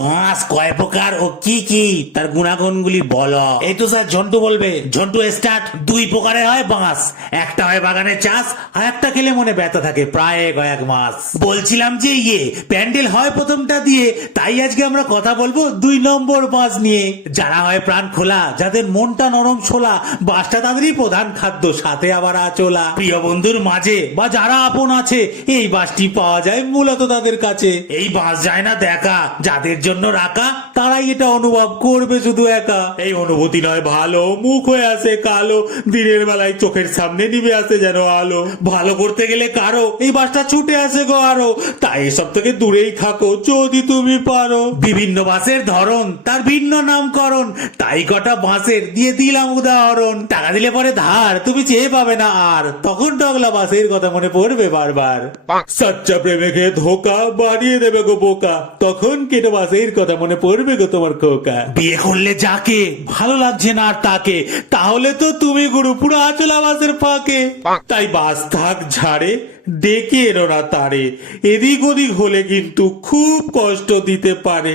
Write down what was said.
বাঁশ কয় প্রকার ও কি কি তার গুণাগুণগুলি বলো। এই তো স্যার ঝন্টু বলবে। ঝন্টু স্টার্ট। 2 প্রকারের হয় বাঁশ, একটা হয় বাগানে চাষ, আর একটা খেলে মনে ব্যথা থাকে প্রায় কয়েক মাস। বলছিলাম যে প্যান্ডেল হয় প্রথমটা দিয়ে, তাই আজকে আমরা কথা বলবো 2 নম্বর বাঁশ নিয়ে। যারা হয় প্রাণ খোলা, যাদের মনটা নরম ছোলা, বাঁশটা তাদেরই প্রধান খাদ্য, সাথে আবার আচলা। প্রিয় বন্ধুর মাঝে বা যারা আপন আছে, এই বাঁশটি পাওয়া যায় মূলত তাদের কাছে। এই বাঁশ যায় না দেখা, যাদের জন্য রাখা তারাই এটা অনুভব করবে শুধু একা। এই অনুভূতি নয় ভালো, মুখ হয়ে আসে কালো, দিনের বেলায় চোখের সামনে নিভে আসে যেন আলো। ভালো করতে গেলে কারো এই বাঁশটা ছুটে আসে গো আরো, তাই এসব থেকে দূরেই থাকো যদি তুমি পারো। বিভিন্ন বাঁশের ধরন, তার ভিন্ন নামকরণ, তাই কটা বাঁশের দিয়ে দিলাম উদাহরণ। টাকা দিলে পরে ধার তুমি চেয়ে পাবে না আর, তখন টগলা বাঁশের কথা মনে পড়বে বারবার। সচ্চা প্রেমে খেয়ে ধোকা বানিয়ে দেবে গো বোকা, তখন কেটে বাঁশের কথা মনে পড়বে গো তোমার খোকা। বিয়ে করলে যাকে ভালো লাগছে না আর তাকে, তাহলে তো তুমি গুরু পুরো আচলা বাঁশের ফাঁকে। তাই বাঁশ থাক ঝাড়ে, ডেকে এলো না তারে, এদিক ওদিক হলে কিন্তু খুব কষ্ট দিতে পারে।